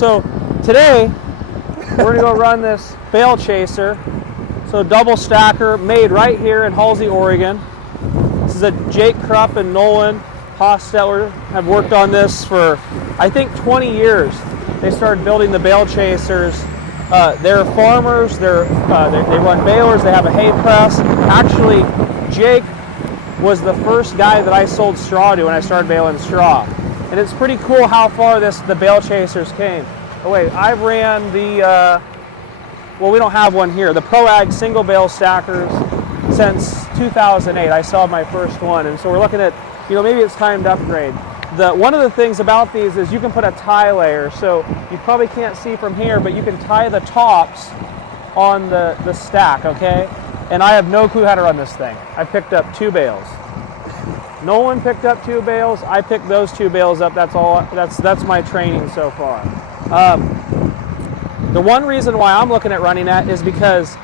So today we're gonna go run this bale chaser. So double stacker made right here in Halsey, Oregon. This is a Jake Krupp and Nolan Hosteller have worked on this for I think 20 years. They started building the bale chasers. They're farmers. They run balers. They have a hay press. Actually, Jake was the first guy that I sold straw to when I started baling straw. And it's pretty cool how far the bale chasers came. Oh wait, I've ran the, well, we don't have one here, the ProAgs single bale stackers since 2008. I saw my first one, and so we're looking at, maybe it's time to upgrade. One of the things about these is you can put a tie layer, so you probably can't see from here, but you can tie the tops on the stack, okay? And I have no clue how to run this thing. I picked up 2 bales. Nolan picked up 2 bales. I picked those 2 bales up. That's all. That's my training so far. The one reason why I'm looking at running that is because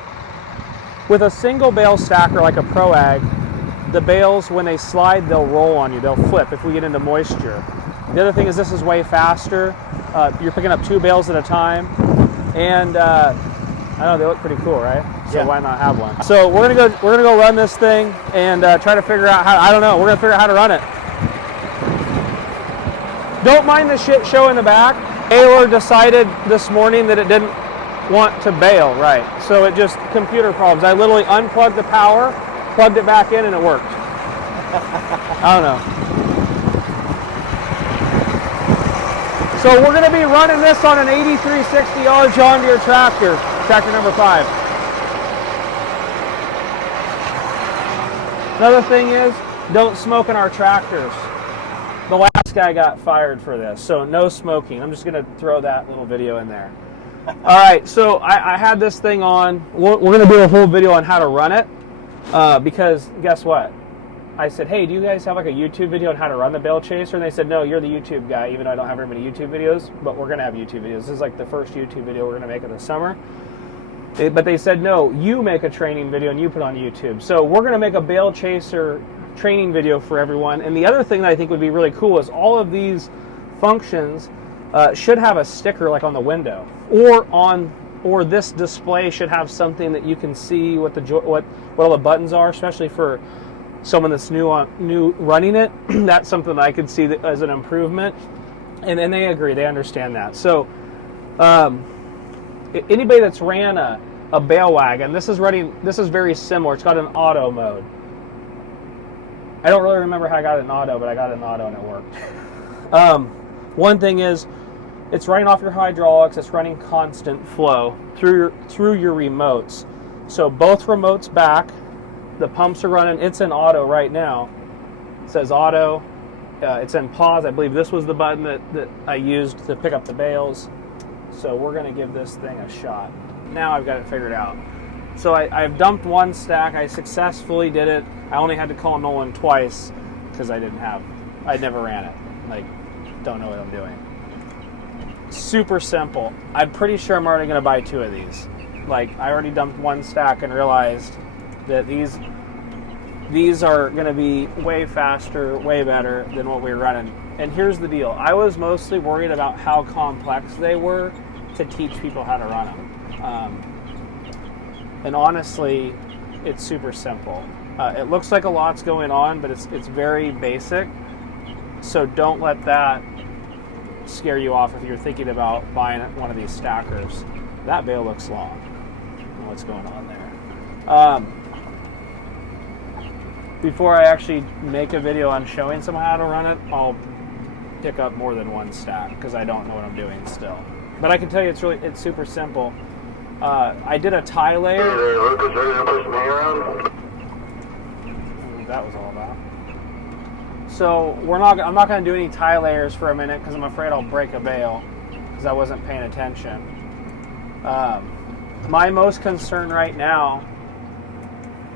with a single bale stacker like a ProAg, the bales, when they slide, they'll roll on you. They'll flip if we get into moisture. The other thing is this is way faster. You're picking up 2 bales at a time, and I know they look pretty cool, right? So why not have one? So we're gonna go run this thing and try to figure out how. I don't know. We're gonna figure out how to run it. Don't mind the shit show in the back. Baler decided this morning that it didn't want to bale right, so it just computer problems. I literally unplugged the power, plugged it back in, and it worked. I don't know. So we're gonna be running this on an 8360R John Deere tractor number 5. Another thing is, don't smoke in our tractors. The last guy got fired for this, so no smoking. I'm just gonna throw that little video in there. All right, so I had this thing on. We're gonna do a whole video on how to run it, because guess what? I said, hey, do you guys have like a YouTube video on how to run the bale chaser? And they said, no, you're the YouTube guy, even though I don't have very many YouTube videos, but we're gonna have YouTube videos. This is like the first YouTube video we're gonna make in the summer. But they said, no, you make a training video and you put it on YouTube. So we're gonna make a bale chaser training video for everyone. And the other thing that I think would be really cool is all of these functions should have a sticker like on the window, or this display should have something that you can see what all the buttons are, especially for someone that's new running it. That's something that I could see as an improvement, and they agree, they understand that. So anybody that's ran a bale wagon, this is very similar. It's got an auto mode. I don't really remember how I got it in auto, but I got it in auto and it worked. One thing is, it's running off your hydraulics. It's running constant flow through your remotes. So both remotes back, the pumps are running. It's in auto right now. It says auto. It's in pause. I believe this was the button that I used to pick up the bales. So we're going to give this thing a shot. Now I've got it figured out. So I've dumped 1 stack. I successfully did it. I only had to call Nolan twice because I never ran it. Like, don't know what I'm doing. Super simple. I'm pretty sure I'm already going to buy 2 of these. Like, I already dumped 1 stack and realized that these are going to be way faster, way better than what we were running. And here's the deal. I was mostly worried about how complex they were to teach people how to run them. And honestly, it's super simple. It looks like a lot's going on, but it's very basic. So don't let that scare you off if you're thinking about buying one of these stackers. That bale looks long. I don't know what's going on there. Before I actually make a video on showing someone how to run it, I'll pick up more than 1 stack because I don't know what I'm doing still. But I can tell you it's super simple. I did a tie layer. That was all about. So I'm not going to do any tie layers for a minute because I'm afraid I'll break a bale because I wasn't paying attention. My most concern right now,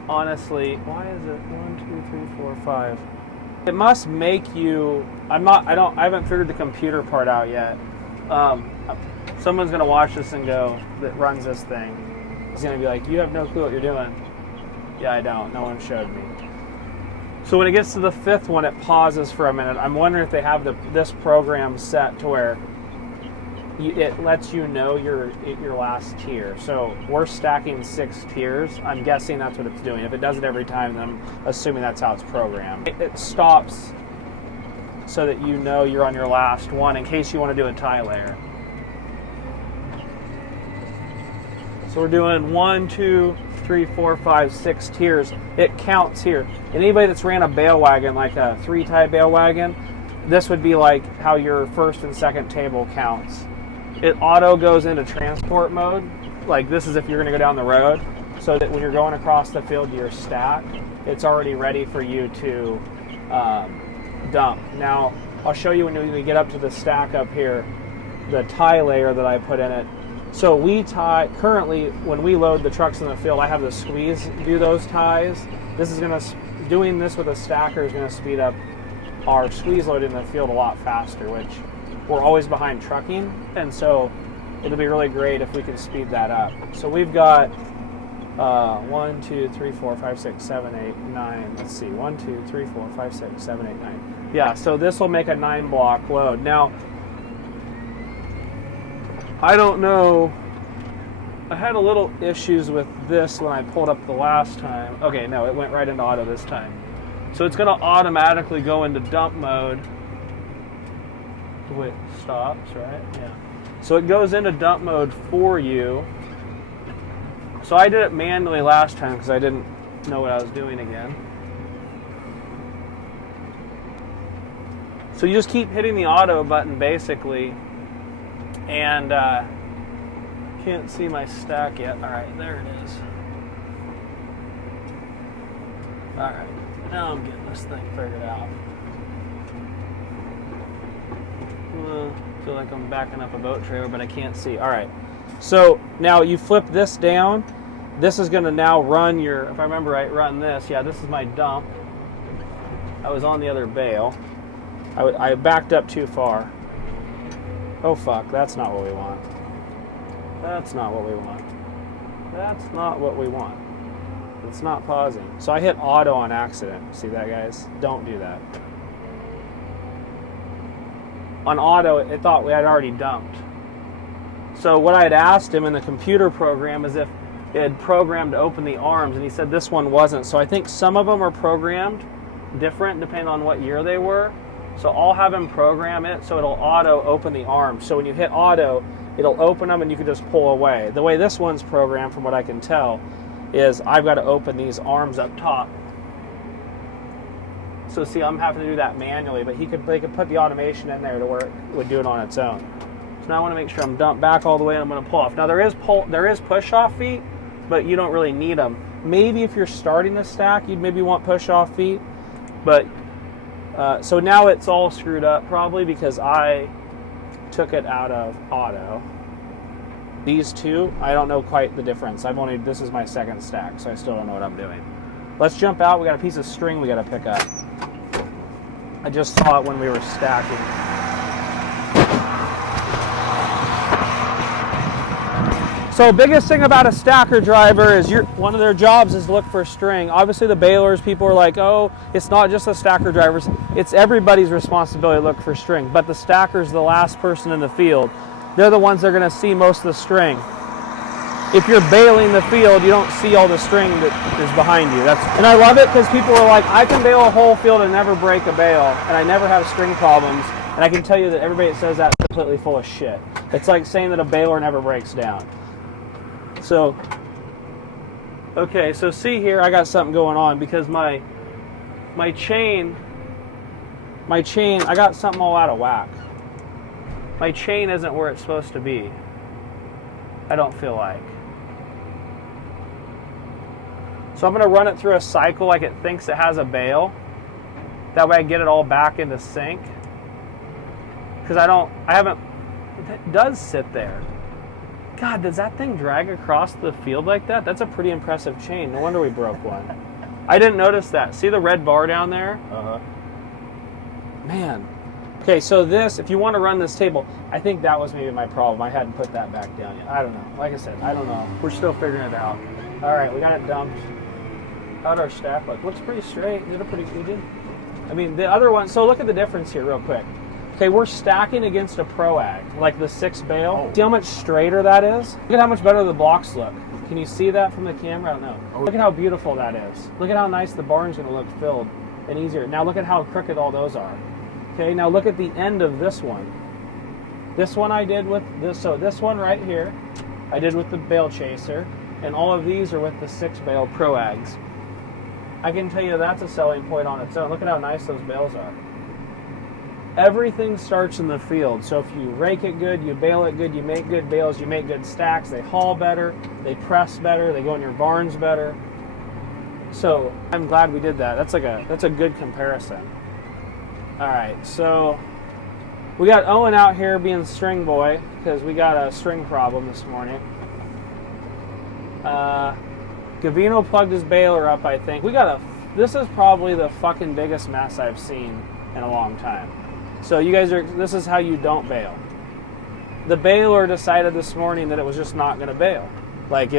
honestly, why is it 1, 2, 3, 4, 5? It must make you. I haven't figured the computer part out yet. Someone's gonna watch this and go, that runs this thing, is gonna be like, you have no clue what you're doing. Yeah, I don't. No one showed me. So when it gets to the 5th one, it pauses for a minute. I'm wondering if they have this program set to where it lets you know your last tier. So we're stacking 6 tiers. I'm guessing that's what it's doing. If it does it every time, then I'm assuming that's how it's programmed. It stops so that you know you're on your last one in case you want to do a tie layer. So we're doing 1, 2, 3, 4, 5, 6 tiers. It counts here. And anybody that's ran a bale wagon, like a 3-tie bale wagon, this would be like how your first and second table counts. It auto goes into transport mode. Like this is if you're going to go down the road, so that when you're going across the field to your stack, it's already ready for you to dump. Now, I'll show you when we get up to the stack up here, the tie layer that I put in it. So we tie, currently when we load the trucks in the field, I have the squeeze do those ties. This is going to, doing this with a stacker is going to speed up our squeeze load in the field a lot faster, which we're always behind trucking, and so it'll be really great if we can speed that up. So we've got 1, 2, 3, 4, 5, 6, 7, 8, 9. Let's see, 1, 2, 3, 4, 5, 6, 7, 8, 9. Yeah, so this will make a 9-block load. Now, I don't know. I had a little issues with this when I pulled up the last time. Okay, no, it went right into auto this time. So it's going to automatically go into dump mode. It stops, right? Yeah. So it goes into dump mode for you. So I did it manually last time because I didn't know what I was doing again. So you just keep hitting the auto button basically, and can't see my stack yet. All right, there it is. All right, now I'm getting this thing figured out. I feel like I'm backing up a boat trailer, but I can't see. All right. So now you flip this down. This is going to now run your, if I remember right, run this. Yeah, this is my dump. I was on the other bale. I backed up too far. Oh, fuck. That's not what we want. That's not what we want. That's not what we want. It's not pausing. So I hit auto on accident. See that, guys? Don't do that. On auto, it thought we had already dumped. So what I had asked him in the computer program is if it had programmed to open the arms, and he said this one wasn't. So I think some of them are programmed different depending on what year they were. So I'll have him program it so it'll auto open the arms. So when you hit auto, it'll open them and you can just pull away. The way this one's programmed, from what I can tell, is I've got to open these arms up top. So see, I'm having to do that manually, but they could put the automation in there to where it would do it on its own. So now I want to make sure I'm dumped back all the way and I'm going to pull off. Now there is push-off feet, but you don't really need them. Maybe if you're starting the stack, you'd maybe want push-off feet. But so now it's all screwed up probably because I took it out of auto. These two, I don't know quite the difference. This is my second stack, so I still don't know what I'm doing. Let's jump out. We got a piece of string we got to pick up. I just saw it when we were stacking. So biggest thing about a stacker driver is one of their jobs is to look for string. Obviously the balers, people are like, oh, it's not just the stacker drivers. It's everybody's responsibility to look for string. But the stacker's the last person in the field. They're the ones that are going to see most of the string. If you're baling the field, you don't see all the string that is behind you. And I love it because people are like, I can bale a whole field and never break a bale, and I never have string problems. And I can tell you that everybody that says that is completely full of shit. It's like saying that a baler never breaks down. So, okay, so see here, I got something going on because my chain, I got something all out of whack. My chain isn't where it's supposed to be. I don't feel like. So I'm going to run it through a cycle like it thinks it has a bale. That way I get it all back into sync. Because it does sit there. God, does that thing drag across the field like that? That's a pretty impressive chain. No wonder we broke one. I didn't notice that. See the red bar down there? Uh-huh. Man. Okay, so this, if you want to run this table, I think that was maybe my problem. I hadn't put that back down yet. I don't know. Like I said, I don't know. We're still figuring it out. All right, we got it dumped. How'd our stack look? Looks pretty straight. Did it pretty good? I mean, the other one, so look at the difference here real quick. Okay, we're stacking against a ProAg, like the 6 bale. See how much straighter that is? Look at how much better the blocks look. Can you see that from the camera? I don't know. Look at how beautiful that is. Look at how nice the barn's gonna look filled and easier. Now look at how crooked all those are. Okay, now look at the end of this one. This one I did with this, so this one right here, I did with the bale chaser, and all of these are with the 6 bale ProAgs. I can tell you that's a selling point on its own. Look at how nice those bales are. Everything starts in the field. So if you rake it good, you bale it good, you make good bales, you make good stacks, they haul better, they press better, they go in your barns better. So I'm glad we did that. That's a good comparison. All right, so we got Owen out here being string boy because we got a string problem this morning. Gavino plugged his baler up, I think. This is probably the fucking biggest mess I've seen in a long time. So you guys this is how you don't bale. The baler decided this morning that it was just not gonna bale. Like we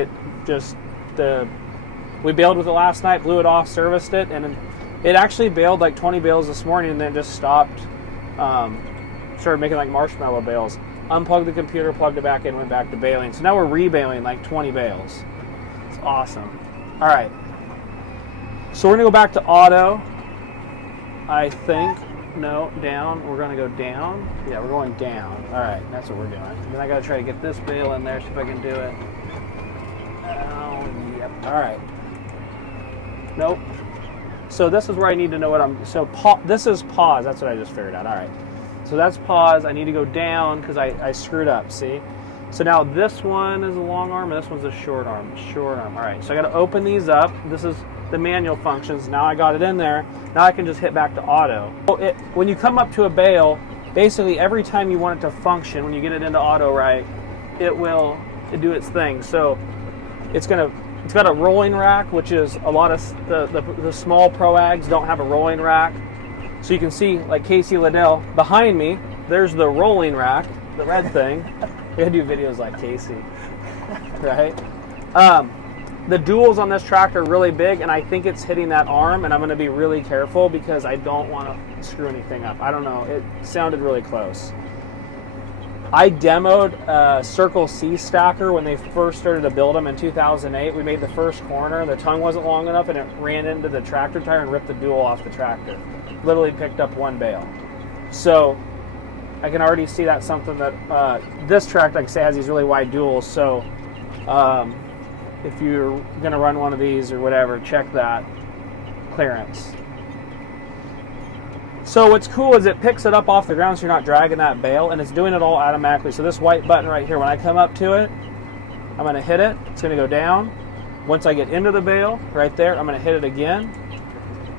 baled with it last night, blew it off, serviced it, and it actually baled like 20 bales this morning and then just stopped, started making like marshmallow bales. Unplugged the computer, plugged it back in, went back to baling. So now we're rebaling like 20 bales. It's awesome. All right. So we're gonna go back to auto, I think. No, down. We're gonna go down. Yeah, we're going down. All right, that's what we're doing. And then I gotta try to get this bale in there, see if I can do it. Oh, yep. All right. Nope. So this is where I need to know what I'm. So this is pause. That's what I just figured out. All right. So that's pause. I need to go down because I screwed up. See. So now this one is a long arm and this one's a short arm. Short arm. All right. So I got to open these up. This is the manual functions. Now I got it in there. Now I can just hit back to auto. When you come up to a bale, basically every time you want it to function, when you get it into auto right, it will do its thing. So it's got a rolling rack, which is a lot of the small ProAgs don't have a rolling rack. So you can see like Casey Liddell behind me. There's the rolling rack, the red thing. We gotta do videos like Casey, right? The duals on this tractor are really big, and I think it's hitting that arm, and I'm going to be really careful because I don't want to screw anything up. I don't know. It sounded really close. I demoed a Circle C stacker when they first started to build them in 2008. We made the first corner. The tongue wasn't long enough, and it ran into the tractor tire and ripped the dual off the tractor. Literally picked up one bale. So I can already see that's something that this tractor, like I say, has these really wide duals. So if you're going to run one of these or whatever, check that clearance. So what's cool is it picks it up off the ground so you're not dragging that bale, and it's doing it all automatically. So this white button right here, when I come up to it, I'm going to hit it. It's going to go down. Once I get into the bale, right there, I'm going to hit it again.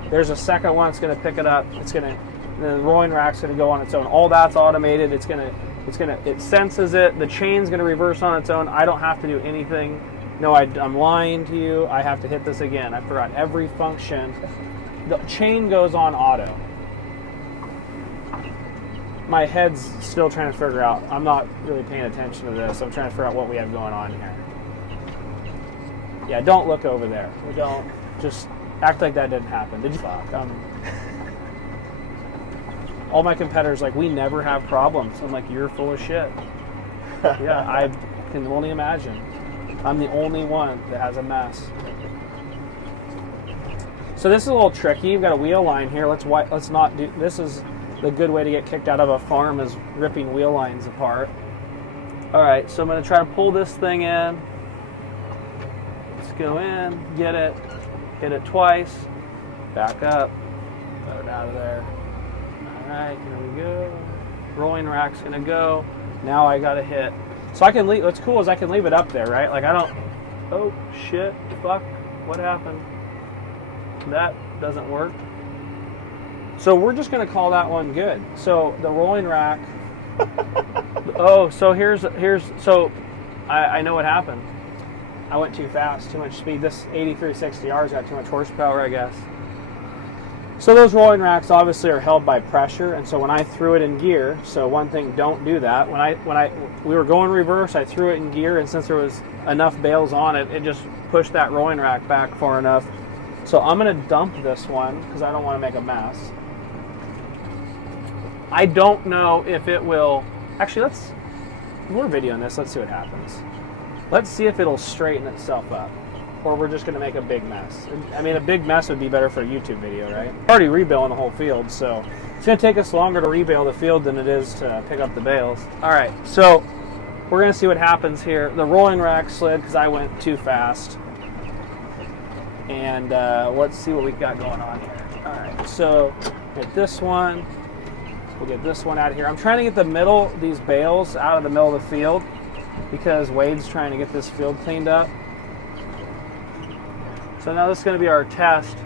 There's a second one. It's going to pick it up. The rolling rack's going to go on its own. All that's automated. It senses it. The chain's going to reverse on its own. I don't have to do anything. No, I'm lying to you. I have to hit this again. I forgot every function. The chain goes on auto. My head's still trying to figure out. I'm not really paying attention to this. I'm trying to figure out what we have going on here. Yeah, don't look over there. Don't. Just act like that didn't happen. Did you? Fuck. All my competitors we never have problems. I'm like, you're full of shit. Yeah, I can only imagine. I'm the only one that has a mess. So this is a little tricky. You've got a wheel line here. Let's not do. This is the good way to get kicked out of a farm, is ripping wheel lines apart. All right, so I'm going to try to pull this thing in. Let's go in, get it, hit it twice, back up, put it out of there. All right, here we go. Rolling rack's going to go. Now I got to hit. So I can leave. What's cool is I can leave it up there, right? Like I don't. Oh shit! Fuck! What happened? That doesn't work. So we're just going to call that one good. So the rolling rack. Oh, so here's. So I know what happened. I went too fast, too much speed. This 8360R's got too much horsepower, I guess. So those rolling racks obviously are held by pressure, and so when I threw it in gear, so one thing, don't do that. We were going reverse, I threw it in gear, and since there was enough bales on it, it just pushed that rolling rack back far enough. So I'm going to dump this one because I don't want to make a mess. I don't know if it will. Actually, we're videoing this. Let's see what happens. Let's see if it'll straighten itself up, or we're just going to make a big mess. I mean, a big mess would be better for a YouTube video, right? Already rebaling the whole field, so it's going to take us longer to rebale the field than it is to pick up the bales. All right, so we're going to see what happens here. The rolling rack slid because I went too fast. And let's see what we got going on here. All right, so get this one. We'll get this one out of here. I'm trying to get these bales out of the middle of the field because Wade's trying to get this field cleaned up. So now this is going to be our test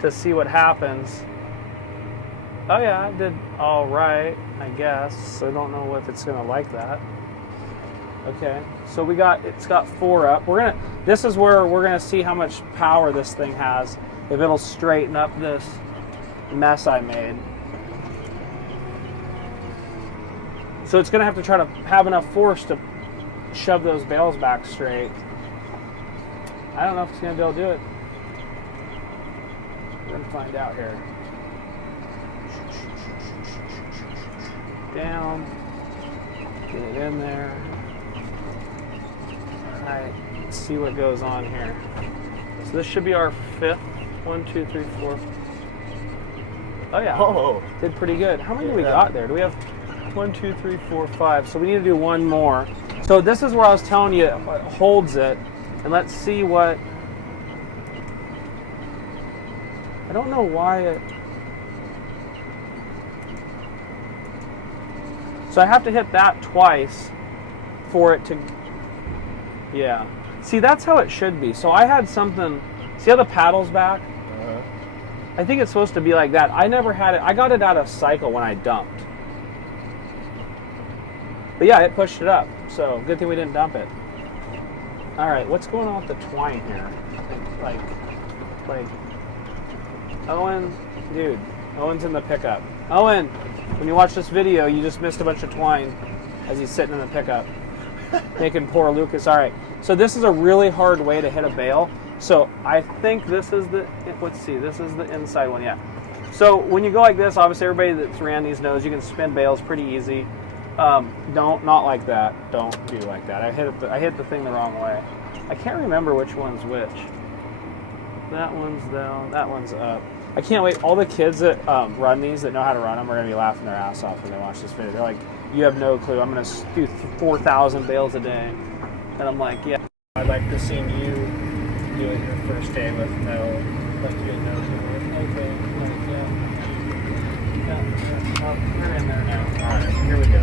to see what happens. Oh yeah, I did all right, I guess. I don't know if it's going to like that. Okay, so it's got 4 up. This is where we're gonna see how much power this thing has, if it'll straighten up this mess I made. So it's gonna have to try to have enough force to shove those bales back straight. I don't know if it's gonna be able to do it. We're gonna find out here. Down, get it in there. Alright, let's see what goes on here. So this should be our 5th. 1, 2, 3, 4. Oh yeah. Oh, did pretty good. How many do we got there? Do we have 1, 2, 3, 4, 5? So we need to do one more. So this is where I was telling you it holds it. And let's see what... I don't know why it... So I have to hit that twice for it to... Yeah. See, that's how it should be. So I had something... See how the paddle's back? uh-huh. I think it's supposed to be like that. I never had it. I got it out of cycle when I dumped. But yeah, it pushed it up. So good thing we didn't dump it. All right, what's going on with the twine here? Like, Owen, dude, Owen's in the pickup. Owen, when you watch this video, you just missed a bunch of twine as he's sitting in the pickup, making poor Lucas. All right, so this is a really hard way to hit a bale. So I think this is the, let's see, this is the inside one, yeah. So when you go like this, obviously everybody that's ran these knows you can spin bales pretty easy. Not like that. Don't do like that. I hit the thing the wrong way. I can't remember which one's which. That one's down, that one's up. I can't wait. All the kids that run these, that know how to run them, are going to be laughing their ass off when they watch this video. They're like, you have no clue. I'm going to do 4,000 bales a day. And I'm like, yeah. I'd like to see you do it your first day with no, like you know, okay, like, yeah. We're in there now. All right, here we go.